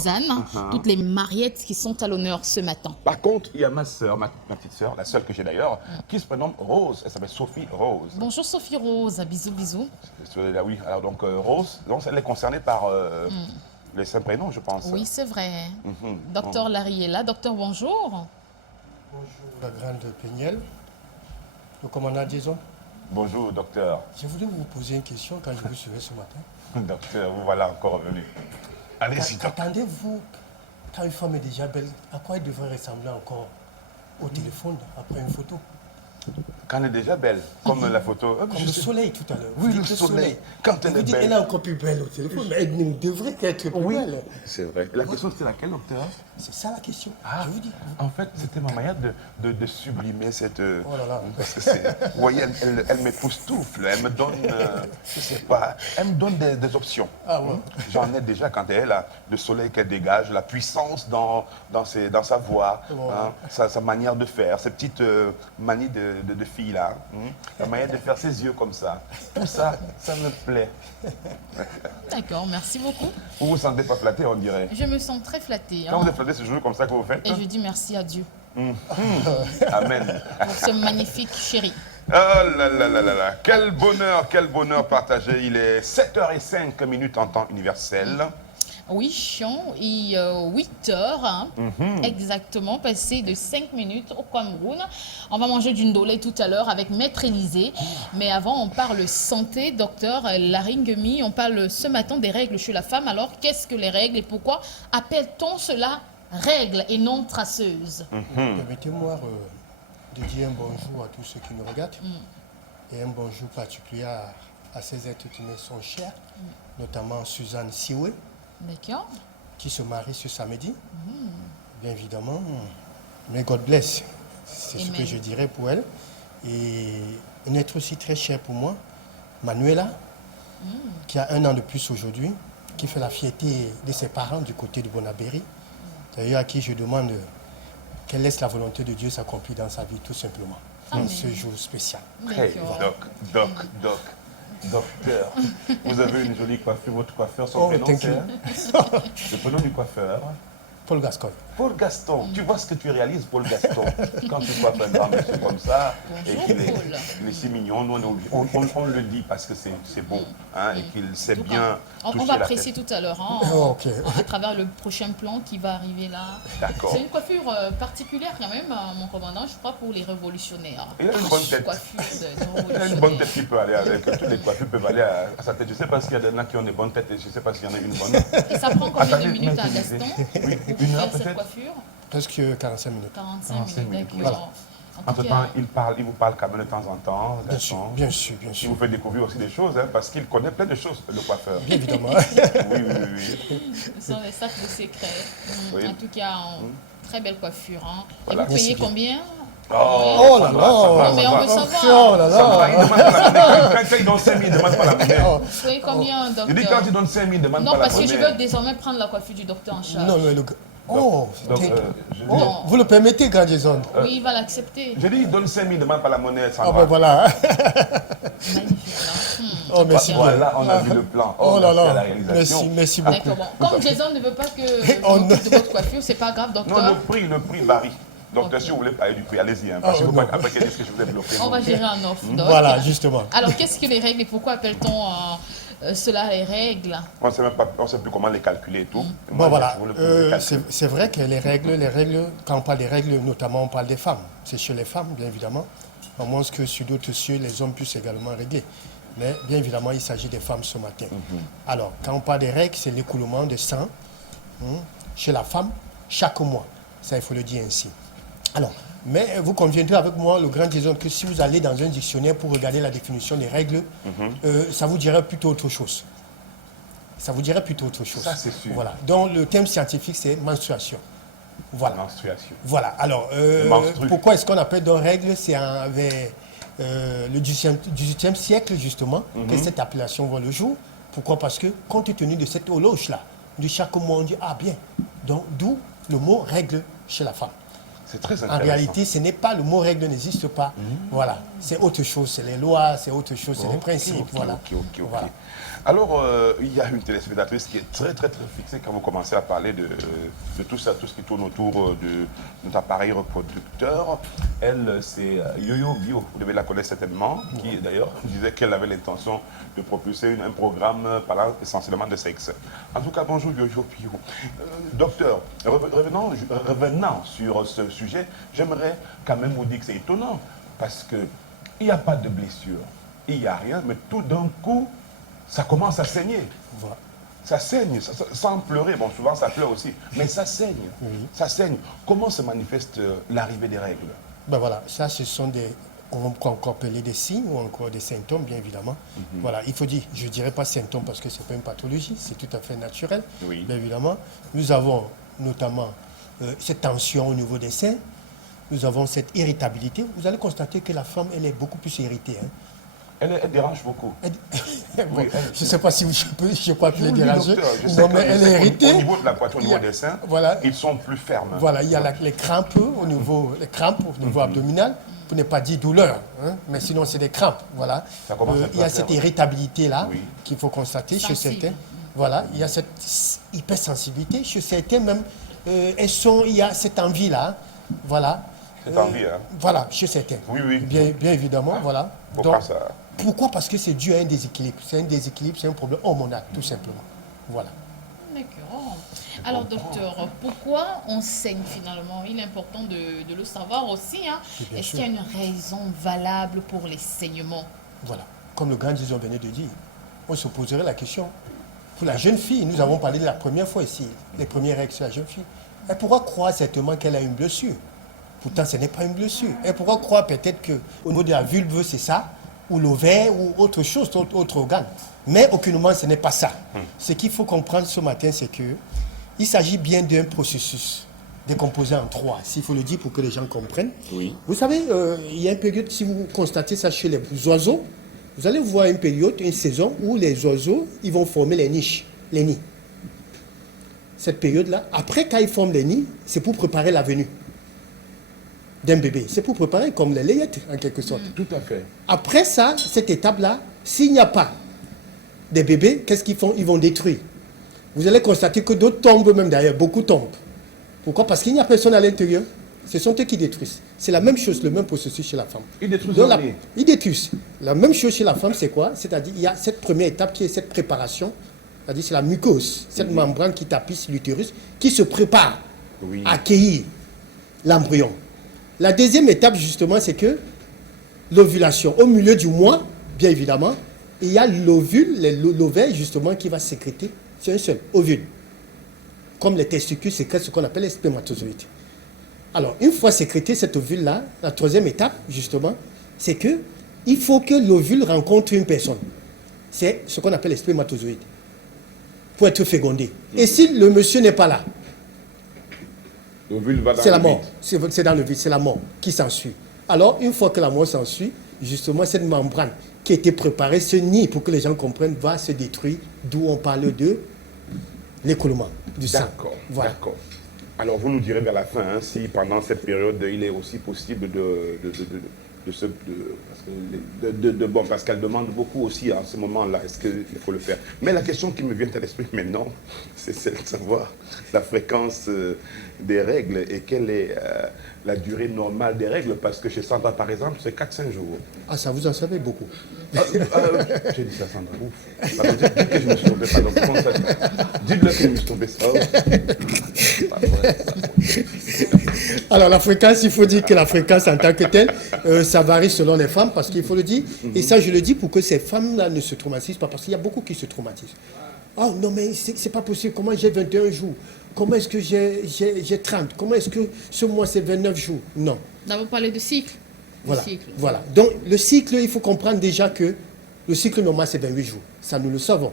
Suzanne, toutes les mariettes qui sont à l'honneur ce matin. Par contre, il y a ma soeur, ma petite soeur, la seule que j'ai d'ailleurs, qui se prénomme Rose. Elle s'appelle Sophie Rose. Bonjour Sophie Rose, bisous bisous. Oui, alors donc Rose, donc, elle est concernée par les cinq prénoms, je pense. Oui, c'est vrai. Docteur Larry est là. Docteur, bonjour. Bonjour la grande Péniel, le commandant Jason. Bonjour, docteur. Je voulais vous poser une question quand je vous suivais ce matin. Docteur, vous voilà encore revenu. Allez-y, docteur. Attendez-vous, quand une femme est déjà belle, à quoi elle devrait ressembler encore au téléphone après une photo? Quand elle est déjà belle, comme la photo. Comme le soleil tout à l'heure. Oui, Vous le dites soleil. Quand elle Vous est dites belle. qu'elle est encore plus belle au téléphone, mais elle ne devrait qu'être plus belle. C'est vrai. La question, c'était laquelle, docteur? C'est ça la question. Ah, Je vous dis. en fait, c'était ma manière de sublimer cette... Oh là là. Parce que c'est... Vous voyez, elle m'époustoufle, elle me donne... je sais pas, elle me donne des options. Ah ouais. J'en ai déjà quand elle est là, le soleil qu'elle dégage, la puissance dans sa voix, Ouais. sa manière de faire, ses petites manies de fille là, la manière de faire ses yeux comme ça. Tout ça, ça me plaît. D'accord, merci beaucoup. Vous vous sentez pas flatté, on dirait. Je me sens très flattée. Quand vous êtes flatté, c'est toujours comme ça que vous faites. Et je dis merci à Dieu Amen. pour ce magnifique chéri. Oh là là là là là, quel bonheur partagé. Il est 7h05 en temps universel. Oui, chiant, et 8 heures, hein, exactement, passé de 5 minutes au Cameroun. On va manger du ndolé tout à l'heure avec Maître Élisée. Mais avant, on parle santé, docteur Laringemi. On parle ce matin des règles chez la femme. Alors, qu'est-ce que les règles et pourquoi appelle-t-on cela règles et non traceuses? Permettez-moi de dire un bonjour à tous ceux qui nous regardent et un bonjour particulier à ces êtres qui me sont chers, notamment Suzanne Siwe, D'accord. qui se marie ce samedi. Bien évidemment, mais God bless. C'est ce Amen. que je dirais pour elle. Et un être aussi très cher pour moi, Manuela, qui a 1 an de plus aujourd'hui, qui fait la fierté de ses parents du côté de Bonabéry. D'ailleurs, à qui je demande qu'elle laisse la volonté de Dieu s'accomplir dans sa vie, tout simplement, Amen. dans ce jour spécial. Hey, D'accord. docteur, vous avez une jolie coiffure. Votre coiffeur, son Oh, prénom, thank c'est... you. Le prénom du coiffeur. Paul Gascoigne. Paul Gaston, tu vois ce que tu réalises, Paul Gaston, quand tu coiffes un grand monsieur comme ça, et Bonjour, qu'il Paul. est si mignon, nous on le dit parce que c'est beau, hein, et qu'il sait En tout bien cas, on toucher va la apprécier tête. tout à l'heure, hein, Oh, ok. à travers le prochain plan qui va arriver là. D'accord. C'est une coiffure particulière quand même, mon commandant, je crois, pour les révolutionnaires. Il a une bonne tête. Coiffure de Il a une révolutionnaire. bonne tête qui peut aller avec, toutes les coiffures peuvent aller à sa tête. Je ne sais pas s'il y a des gens qui ont des bonnes têtes et je ne sais pas s'il y en a une bonne. Et ça prend combien de Attendez, minutes à mais- Gaston Oui, pour une heure faire cette peut-être. coiffure? Presque 45 minutes. 45 minutes, d'accord. Voilà. En tout cas, Entre-temps, il vous parle quand même de temps en temps, Bien sûr, Gaston. bien sûr, bien Il sûr. vous fait découvrir aussi des choses, hein, parce qu'il connaît plein de choses, le coiffeur. Bien évidemment. Oui. ce sont des sacs de secrets. Oui. En tout cas, très belle coiffure. Hein. Voilà. Et vous payez Merci bien. combien? Oh là ça va, là. Non, mais on veut savoir. Oh là Ça va, là. il demande pas la monnaie. Quand il donne 5 000, il ne demande pas la monnaie. Oh. Vous payez combien, docteur? Il dit quand il donne 5 000, il ne demande Non, pas la parce que monnaie. je veux désormais prendre la coiffure du docteur en charge. Non, mais le... Oh, Donc, thank you. je dis, Oh, vous le permettez, grand Jason? Oui, il va l'accepter. je dis, il donne 5 000, il ne demande pas la monnaie. Ça Ah va. ben voilà. Magnifique. Hein. Oh, merci bien. Voilà, on a vu le plan. Oh là merci à la là. réalisation. Merci beaucoup. D'accord, bon. Comme Jason ne veut pas que Oh, je m'occupe de votre coiffure, c'est pas grave, Non, docteur. le prix varie. Donc, Ok. si vous voulez parler du prix, allez-y. Hein, parce Ah, qu'il ne faut non. pas après qu'elle dise que je vous ai bloqué. On va gérer un offre, doc. Voilà, justement. Alors, qu'est-ce que les règles et pourquoi appelle-t-on cela les règles? On ne sait plus comment les calculer et tout. Et Bon, moi, voilà. je voulais plus les calculer. C'est vrai que les règles, quand on parle des règles, notamment, on parle des femmes. C'est chez les femmes, bien évidemment. À moins que sur d'autres cieux, les hommes puissent également régler. Mais bien évidemment, il s'agit des femmes ce matin. Alors, quand on parle des règles, c'est l'écoulement de sang chez la femme chaque mois. Ça, il faut le dire ainsi. Alors, mais vous conviendrez avec moi, le grand Jason, que si vous allez dans un dictionnaire pour regarder la définition des règles, ça vous dirait plutôt autre chose. Ça vous dirait plutôt autre chose. Ça, c'est sûr. Voilà. Donc, le terme scientifique, c'est menstruation. Voilà. Menstruation. Voilà. Alors, menstrue. pourquoi est-ce qu'on appelle donc règles? C'est vers le 18e siècle, justement, que cette appellation voit le jour. Pourquoi? Parce que, compte tenu de cette horloge-là, de chaque mois, on dit, ah bien. Donc, d'où le mot règle chez la femme. C'est très En intéressant. réalité, ce n'est pas, le mot règle n'existe pas. Voilà, c'est autre chose, c'est les lois, c'est autre chose, c'est les principes. Voilà. Ok. Voilà. Alors, il y a une téléspectatrice qui est très fixée quand vous commencez à parler de tout ça, tout ce qui tourne autour de notre appareil reproducteur. Elle, c'est Yo-Yo Bio, vous devez la connaître certainement, qui d'ailleurs disait qu'elle avait l'intention de propulser un programme parlant essentiellement de sexe. En tout cas, bonjour Yo-Yo Bio. Docteur, revenant sur ce sujet, j'aimerais quand même vous dire que c'est étonnant, parce qu'il n'y a pas de blessure, il n'y a rien, mais tout d'un coup, ça commence à saigner. Voilà. Ça saigne, sans pleurer. Bon, souvent ça pleure aussi, mais ça saigne. Ça saigne. Comment se manifeste l'arrivée des règles? Ben voilà, ça, ce sont des, on peut encore appeler des signes ou encore des symptômes, bien évidemment. Voilà, il faut dire, je ne dirais pas symptômes parce que ce n'est pas une pathologie, c'est tout à fait naturel, Oui. bien évidemment. Nous avons notamment cette tension au niveau des seins, nous avons cette irritabilité. Vous allez constater que la femme, elle est beaucoup plus irritée. Hein. Elle dérange beaucoup. Bon, je ne sais pas si je peux appeler déranger. Non, mais elle est irritée. Au niveau de la poitrine, au niveau des seins, voilà, ils sont plus fermes. Voilà, il y a les crampes au niveau, abdominal, pour ne pas dire douleur, hein, mais sinon c'est des crampes. Voilà. Il y a cette irritabilité-là qu'il faut constater chez certains. Voilà, il y a cette hypersensibilité. Chez certains même, il y a cette envie-là. Voilà. Cette envie, hein. Voilà, chez certains. Oui. Bien évidemment, voilà. Pourquoi ça? Pourquoi? Parce que c'est dû à un déséquilibre. C'est un déséquilibre, c'est un problème hormonal, tout simplement. Voilà. D'accord. Alors, docteur, pourquoi on saigne finalement? Il est important de le savoir aussi. Hein. Est-ce qu'il y a une raison valable pour les saignements? Voilà. Comme le grand Dison venait de dire, on se poserait la question. Pour la jeune fille, nous avons parlé de la première fois ici, les premières règles sur la jeune fille. Elle pourra croire certainement qu'elle a une blessure. Pourtant, ce n'est pas une blessure. Elle pourra croire peut-être qu'au niveau de la vulve, c'est ça, ou l'ovaire, ou autre chose, autre organe. Mais aucunement, ce n'est pas ça. Ce qu'il faut comprendre ce matin, c'est qu'il s'agit bien d'un processus décomposé en trois, s'il faut le dire pour que les gens comprennent. Oui. Vous savez, il y a une période, si vous constatez ça chez les oiseaux, vous allez voir une période, une saison où les oiseaux, ils vont former les niches, les nids. Cette période-là, après, quand ils forment les nids, c'est pour préparer la venue d'un bébé. C'est pour préparer comme les layettes, en quelque sorte. Tout à fait. Après ça, cette étape-là, s'il n'y a pas des bébés, qu'est-ce qu'ils font? Ils vont détruire. Vous allez constater que d'autres tombent même d'ailleurs, beaucoup tombent. Pourquoi? Parce qu'il n'y a personne à l'intérieur. Ce sont eux qui détruisent. C'est la même chose, le même processus chez la femme. Ils détruisent ils détruisent. La même chose chez la femme, c'est quoi? C'est-à-dire, il y a cette première étape qui est cette préparation. C'est-à-dire, c'est la muqueuse, cette membrane qui tapisse l'utérus, qui se prépare à accueillir l'embryon. La deuxième étape, justement, c'est que l'ovulation. Au milieu du mois, bien évidemment, il y a l'ovule, l'ovaire, justement, qui va sécréter. C'est un seul, ovule. Comme les testicules sécrètent ce qu'on appelle les spermatozoïdes. Alors, une fois sécrété cet ovule-là, la troisième étape, justement, c'est que il faut que l'ovule rencontre une personne. C'est ce qu'on appelle les spermatozoïdes. Pour être fécondé. Et si le monsieur n'est pas là, c'est la mort. C'est dans le vide, c'est la mort qui s'ensuit. Alors, une fois que la mort s'ensuit, justement, cette membrane qui a été préparée, ce nid, pour que les gens comprennent, va se détruire, d'où on parle de l'écoulement du sang. D'accord, voilà. D'accord. Alors, vous nous direz vers la fin, hein, si pendant cette période, il est aussi possible parce qu'elle demande beaucoup aussi à ce moment-là, est-ce qu'il faut le faire? Mais la question qui me vient à l'esprit maintenant, c'est celle de savoir la fréquence des règles et quelle est la durée normale des règles, parce que chez Sandra, par exemple, c'est 4-5 jours. Ah, ça vous en savez beaucoup. J'ai dit ça, Sandra, ouf. Alors, dites que je me suis trompé, pardon. Dites-le que je me suis trompé. Alors, la fréquence, il faut dire que la fréquence en tant que telle, ça varie selon les femmes, parce qu'il faut le dire. Et ça, je le dis pour que ces femmes-là ne se traumatisent pas, parce qu'il y a beaucoup qui se traumatisent. Oh non, mais c'est pas possible. Comment j'ai 21 jours? Comment est-ce que j'ai 30? Comment est-ce que ce mois, c'est 29 jours? Non. Nous avons parlé de cycle. Voilà. Voilà. Donc, le cycle, il faut comprendre déjà que le cycle normal, c'est 28 jours. Ça, nous le savons.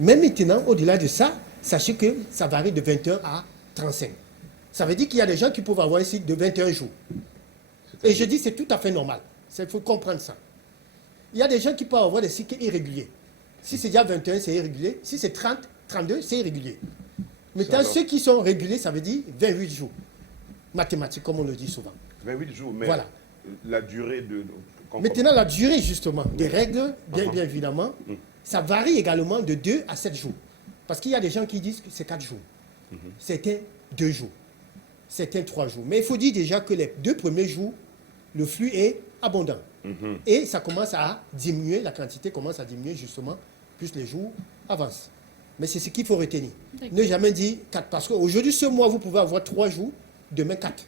Mais maintenant, au-delà de ça, sachez que ça varie de 21 à 35. Ça veut dire qu'il y a des gens qui peuvent avoir un cycle de 21 jours. Et je dis c'est tout à fait normal. Il faut comprendre ça. Il y a des gens qui peuvent avoir des cycles irréguliers. Si c'est déjà 21, c'est irrégulier. Si c'est 30, 32, c'est irrégulier. Maintenant, ceux qui sont réguliers, ça veut dire 28 jours. mathématiques, comme on le dit souvent. 28 jours, mais Voilà. la durée de... Maintenant, la durée, justement, des règles, bien évidemment, ça varie également de 2 à 7 jours. Parce qu'il y a des gens qui disent que c'est 4 jours. Certains, 2 jours. Certains, 3 jours. Mais il faut dire déjà que les 2 premiers jours, le flux est abondant. Et ça commence à diminuer, la quantité commence à diminuer justement, plus les jours avancent. Mais c'est ce qu'il faut retenir. Ne jamais dire 4. Parce qu'aujourd'hui, ce mois, vous pouvez avoir 3 jours, demain 4.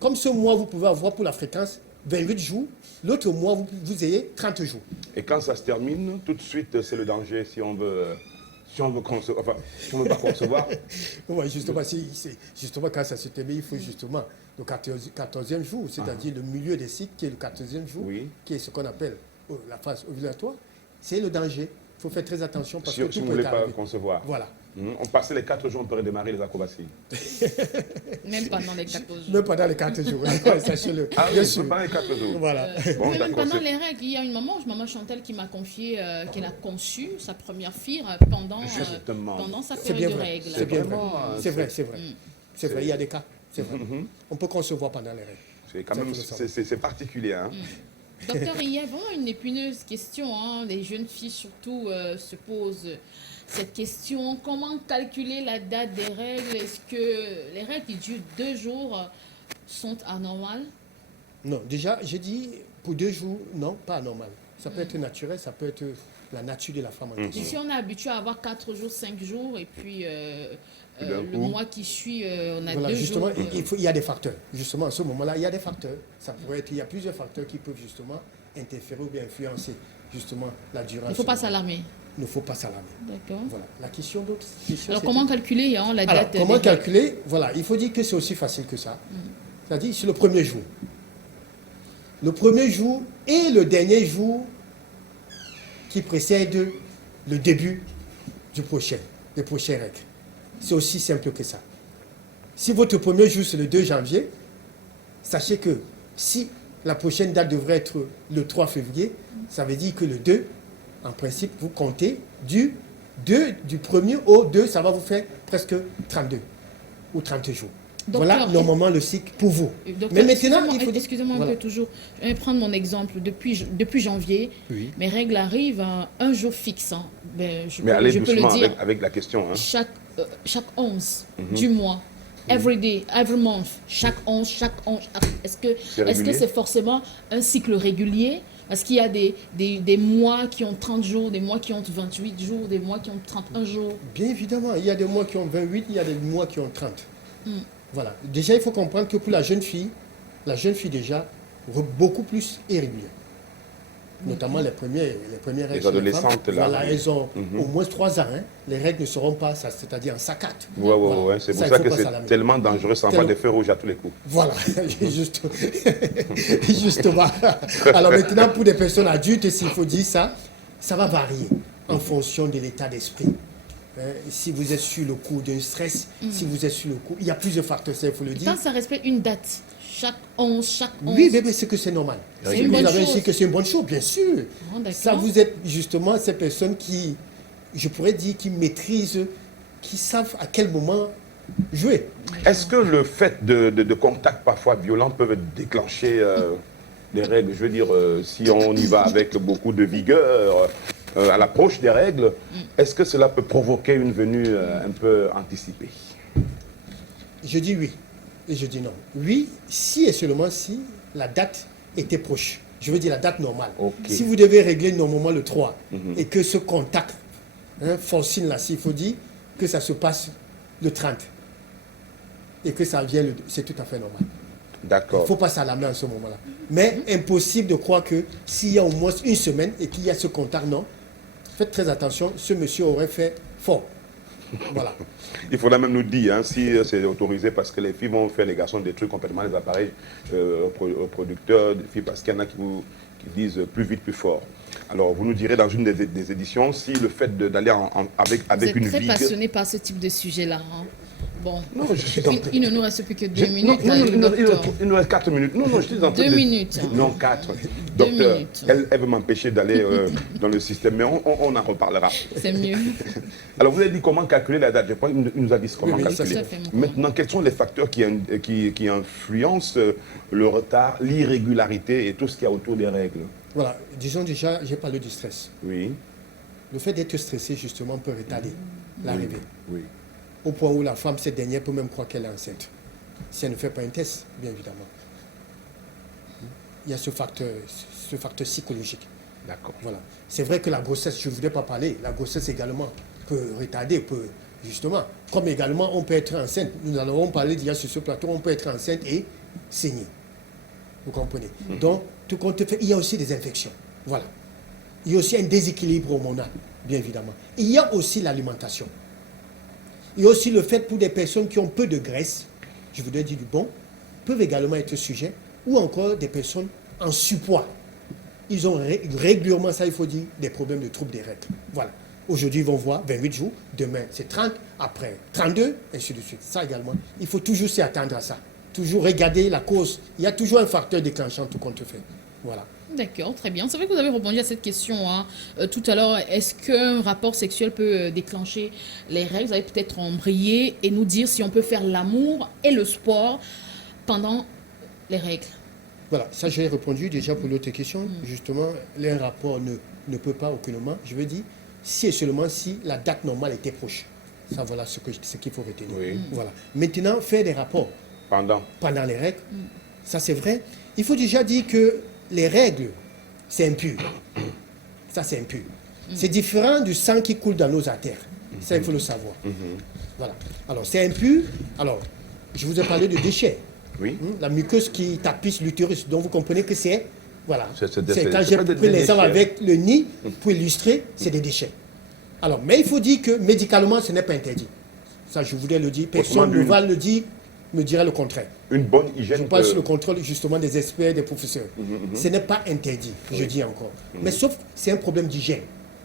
Comme ce mois, vous pouvez avoir pour la fréquence 28 jours, l'autre mois, vous ayez 30 jours. Et quand ça se termine, tout de suite, c'est le danger si on veut... Si on veut concevoir, enfin, si on veut pas concevoir. Oui, justement, justement, quand ça se termine, il faut justement le 14e jour, c'est-à-dire le milieu des cycles, qui est le 14e jour, qui est ce qu'on appelle la phase ovulatoire. C'est le danger. Il faut faire très attention parce que Si tout vous ne peut voulez pas arriver. concevoir. Voilà. On passait les 4 jours, on peut redémarrer les acrobaties. Même pendant les 14 jours. Même pendant les 4 jours, sachez-le. Ah bien oui, sûr. pendant les 4 jours. Voilà. Bon, Même d'accord, pendant c'est- les règles, il y a une maman Chantal, qui m'a confié qu'elle a conçu sa première fille Justement. pendant sa C'est bien période de vrai. règles. C'est bien vrai. Vraiment, C'est vrai, c'est vrai. C'est vrai, il y a des cas. C'est vrai. Mhm. On peut concevoir pendant les règles. C'est quand Ça, même... faut le savoir. C'est particulier, hein. Docteur, il y a vraiment une épineuse question. Hein. Les jeunes filles surtout se posent cette question. Comment calculer la date des règles? Est-ce que les règles qui durent 2 jours sont anormales? Non, déjà, j'ai dit pour 2 jours, non, pas anormal. Ça peut être naturel, ça peut être la nature de la femme en question. Ici, on est habitué à avoir 4 jours, 5 jours, et puis d'un le coup. mois qui suit, on a Voilà, 2 justement, jours. il y a des facteurs. Justement, à ce moment-là, il y a des facteurs. Ça pourrait être, il y a plusieurs facteurs qui peuvent justement interférer ou bien influencer justement la durée. Il ne faut pas s'alarmer. Il ne faut pas s'alarmer. D'accord. Voilà. La question d'autres. Alors, comment calculer hein, la date Comment des règles? calculer? Voilà, il faut dire que c'est aussi facile que ça. C'est-à-dire, c'est le premier jour. Le premier jour et le dernier jour qui précède le début des prochaines règles. C'est aussi simple que ça. Si votre premier jour, c'est le 2 janvier, sachez que si la prochaine date devrait être le 3 février, ça veut dire que le 2, en principe, vous comptez du 1er au 2, ça va vous faire presque 32 ou 30 jours. Docteur, Voilà normalement le cycle pour vous. Docteur, Mais maintenant, il faut... excusez-moi Voilà. un peu toujours. Je vais prendre mon exemple. Depuis janvier, Oui. mes règles arrivent à un jour fixe. Hein. Ben, Mais allez je peux le doucement dire. avec la question, hein. Chaque 11 du mois. Every day, every month, chaque 11. Est-ce que régulier? c'est forcément un cycle régulier? Parce qu'il y a des mois qui ont 30 jours, des mois qui ont 28 jours, des mois qui ont 31 jours. Bien évidemment, il y a des mois qui ont 28, il y a des mois qui ont 30. Voilà. Déjà, il faut comprendre que pour la jeune fille déjà, beaucoup plus irrégulière. Notamment les premières règles. Les chez adolescentes, femmes. là. Voilà, elles ont au moins 3 ans. Hein. Les règles ne seront pas, c'est-à-dire en saccade. Ouais. Voilà. C'est pour il ça faut que pas c'est s'alarmer. tellement dangereux, ça envoie des feux rouges à tous les coups. Voilà, justement. Alors maintenant, pour des personnes adultes, s'il faut dire ça, ça va varier en fonction de l'état d'esprit. Si vous êtes sur le coup d'un stress, si vous êtes sur le coup, il y a plusieurs facteurs, ça il faut le dire. Quand ça respecte une date, chaque 11. Oui, mais c'est que c'est normal. C'est Si une vous bonne avez chose. dit que c'est une bonne chose, bien sûr. Oh, d'accord. Ça, vous êtes justement ces personnes qui, je pourrais dire, qui maîtrisent, qui savent à quel moment jouer. Est-ce que le fait de contacts parfois violents peuvent déclencher des règles? Je veux dire, si on y va avec beaucoup de vigueur à l'approche des règles, est-ce que cela peut provoquer une venue un peu anticipée? Je dis oui et je dis non. Oui, si et seulement si la date était proche. Je veux dire la date normale. Ok. Si vous devez régler normalement le 3 et que ce contact, forcine là, s'il faut dire que ça se passe le 30 et que ça vient c'est tout à fait normal. Il D'accord. ne faut pas s'alarmer en ce moment-là. Mais impossible de croire que s'il y a au moins une semaine et qu'il y a ce contact, non. Faites très attention, ce monsieur aurait fait fort. Voilà. Il faudra même nous dire hein, si c'est autorisé parce que les filles vont faire les garçons des trucs complètement les appareils aux producteurs, des filles, parce qu'il y en a qui disent plus vite, plus fort. Alors vous nous direz dans une des éditions si le fait d'aller avec une Vous êtes très vigue... passionné par ce type de sujet-là. Hein. Bon, Non, je suis en train- il ne nous reste plus que 2 minutes. Non, hein, il docteur. nous reste 4 minutes. Non, je suis en train 2 minutes. Non, 4. Docteur, minutes. elle veut m'empêcher d'aller dans le système, mais on en reparlera. C'est mieux. Alors, vous avez dit comment calculer la date. Je crois qu'il nous a dit comment Oui, calculer. tout à fait, mon Maintenant, quels sont les facteurs qui influencent le retard, l'irrégularité et tout ce qu'il y a autour des règles? Voilà, disons déjà, j'ai parlé du stress. Oui, Le fait d'être stressé, justement, peut retarder l'arrivée. oui. Au point où la femme, cette dernière, peut même croire qu'elle est enceinte. Si elle ne fait pas un test, bien évidemment. Il y a ce facteur psychologique. D'accord. Voilà. C'est vrai que la grossesse, je ne voudrais pas parler, la grossesse également peut retarder, peut justement. Comme également, on peut être enceinte. Nous en avons parlé déjà sur ce plateau, on peut être enceinte et saigner. Vous comprenez? Donc, tout compte fait, il y a aussi des infections. Voilà. Il y a aussi un déséquilibre hormonal, bien évidemment. Il y a aussi l'alimentation. Il y a aussi le fait pour des personnes qui ont peu de graisse, je voudrais dire du bon, peuvent également être sujets, ou encore des personnes en surpoids. Ils ont régulièrement, ça il faut dire, des problèmes de troubles des règles. Voilà. Aujourd'hui, ils vont voir 28 jours, demain c'est 30, après 32, et ainsi de suite. Ça également, il faut toujours s'y attendre à ça. Toujours regarder la cause. Il y a toujours un facteur déclenchant tout compte fait. Voilà. D'accord, très bien. C'est vrai que vous avez répondu à cette question tout à l'heure. Est-ce qu'un rapport sexuel peut déclencher les règles? Vous allez peut-être embrayer et nous dire si on peut faire l'amour et le sport pendant les règles. Voilà, ça j'ai répondu déjà pour l'autre question. Justement, un rapport ne peut pas aucunement, je veux dire, si et seulement si la date normale était proche. Ça, voilà ce qu'il faut retenir. Oui. Voilà. Maintenant, faire des rapports Pendant. pendant les règles, ça c'est vrai. Il faut déjà dire que les règles, c'est impur. Ça, c'est impur. C'est différent du sang qui coule dans nos artères. Ça, il faut le savoir. Voilà. Alors, c'est impur. Alors, je vous ai parlé de déchets. Oui. La muqueuse qui tapisse l'utérus. Donc, vous comprenez que c'est... Voilà. C'est Quand j'ai pas des pris l'exemple déchets. avec le nid, pour illustrer, c'est des déchets. Alors, mais il faut dire que médicalement, ce n'est pas interdit. Ça, je voudrais le dire. Personne ne va le dire, me dirait le contraire. Une bonne hygiène. Je parle sous le contrôle justement des experts, des professeurs. Ce n'est pas interdit, je dis encore. Mais sauf que c'est un problème d'hygiène,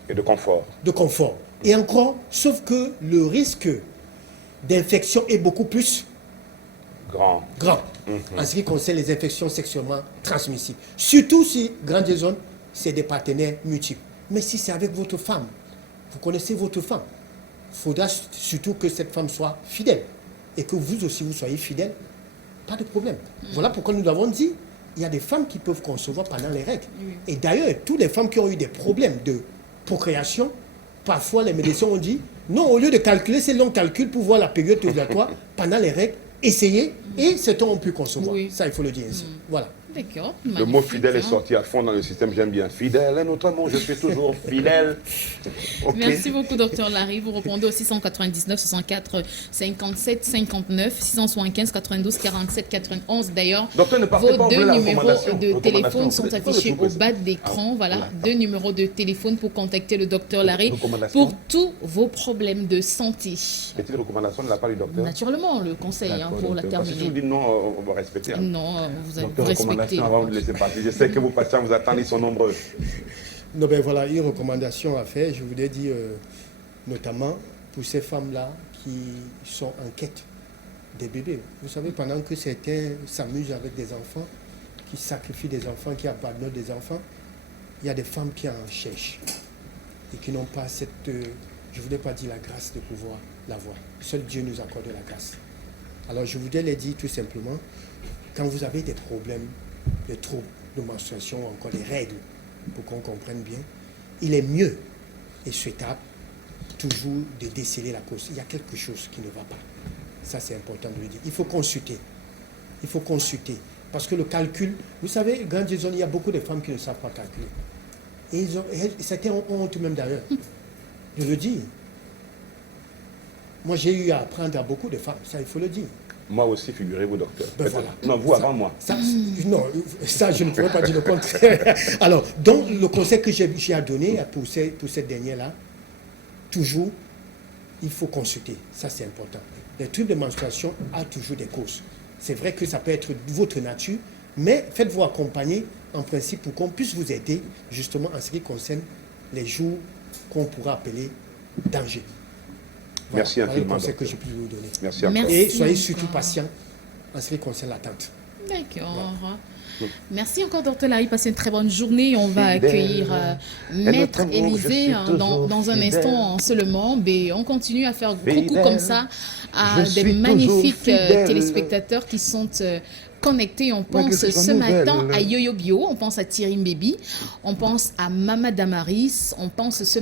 Et de confort. de confort. Et encore, sauf que le risque d'infection est beaucoup plus Grand. grand en ce qui concerne les infections sexuellement transmissibles. Surtout si, grande zone, c'est des partenaires multiples. Mais si c'est avec votre femme, vous connaissez votre femme, il faudra surtout que cette femme soit fidèle. Et que vous aussi, vous soyez fidèle. Pas de problème. Voilà pourquoi nous l'avons dit, il y a des femmes qui peuvent concevoir pendant les règles. Et d'ailleurs, toutes les femmes qui ont eu des problèmes de procréation, parfois les médecins ont dit, non, au lieu de calculer ces longs calculs pour voir la période ovulatoire, pendant les règles, essayez, et certains ont pu concevoir. Oui. Ça, il faut le dire ainsi. Voilà. D'accord. Le mot fidèle est sorti à fond dans le système, j'aime bien. Fidèle est notre mot, je suis toujours fidèle. Ok. Merci beaucoup, docteur Larry. Vous répondez au 699 64 57 59 675 92 47 91. D'ailleurs, Docteur, ne partez vos pas, on veut deux la numéros recommandation. de Recommandation, téléphone sont vous êtes- affichés vous au êtes- bas de l'écran. Voilà, voilà. deux numéros de téléphone pour contacter le docteur Larry Recommandation. pour tous vos problèmes de santé. Petite recommandation de la part du docteur. Naturellement, le conseil D'accord, pour la docteur. Parce que si vous terminer. dites non, on va respecter. Hein. Non, vous Docteur, respectez. recommandation avant de laisser partir. Je sais que vos patients vous attendent, ils sont nombreux. Non, ben voilà, une recommandation à faire, je voudrais dire, notamment pour ces femmes-là qui sont en quête des bébés. Vous savez, pendant que certains s'amusent avec des enfants, qui sacrifient des enfants, qui abandonnent des enfants, il y a des femmes qui en cherchent et qui n'ont pas cette, je ne voudrais pas dire la grâce de pouvoir l'avoir. Seul Dieu nous accorde la grâce. Alors je voudrais les dire tout simplement, quand vous avez des problèmes, des troubles de menstruation ou encore des règles, pour qu'on comprenne bien, il est mieux et souhaitable toujours de déceler la cause. Il y a quelque chose qui ne va pas. Ça, c'est important de le dire. Il faut consulter. Il faut consulter. Parce que le calcul, vous savez, grande zone, il y a beaucoup de femmes qui ne savent pas calculer. Et certains ont honte même d'ailleurs de le dire. Moi, j'ai eu à apprendre à beaucoup de femmes, ça, il faut le dire. Moi aussi, figurez-vous, docteur. Ben voilà. Non, vous avant moi. Ça, non, ça, je ne pourrais pas dire le contraire. Alors, donc, le conseil que j'ai à donner pour cette dernière-là, toujours, il faut consulter. Ça, c'est important. Les troubles de menstruation ont toujours des causes. C'est vrai que ça peut être votre nature, mais faites-vous accompagner, en principe, pour qu'on puisse vous aider, justement, en ce qui concerne les jours qu'on pourra appeler danger. Merci voilà le infiniment, conseil que docteur. j'ai pu vous donner. Merci encore. Merci. Et soyez surtout patient en ce qui concerne l'attente. D'accord. Merci encore, Dr Larry. Passez une très bonne journée. On va accueillir Maître Élisée dans un instant seulement. Mais on continue à faire gros coucou comme ça à des magnifiques téléspectateurs qui sont connectés. On pense ce matin à Yo-Yo Bio, on pense à Thierry Mbébi, on pense à Mama Damaris, on pense ce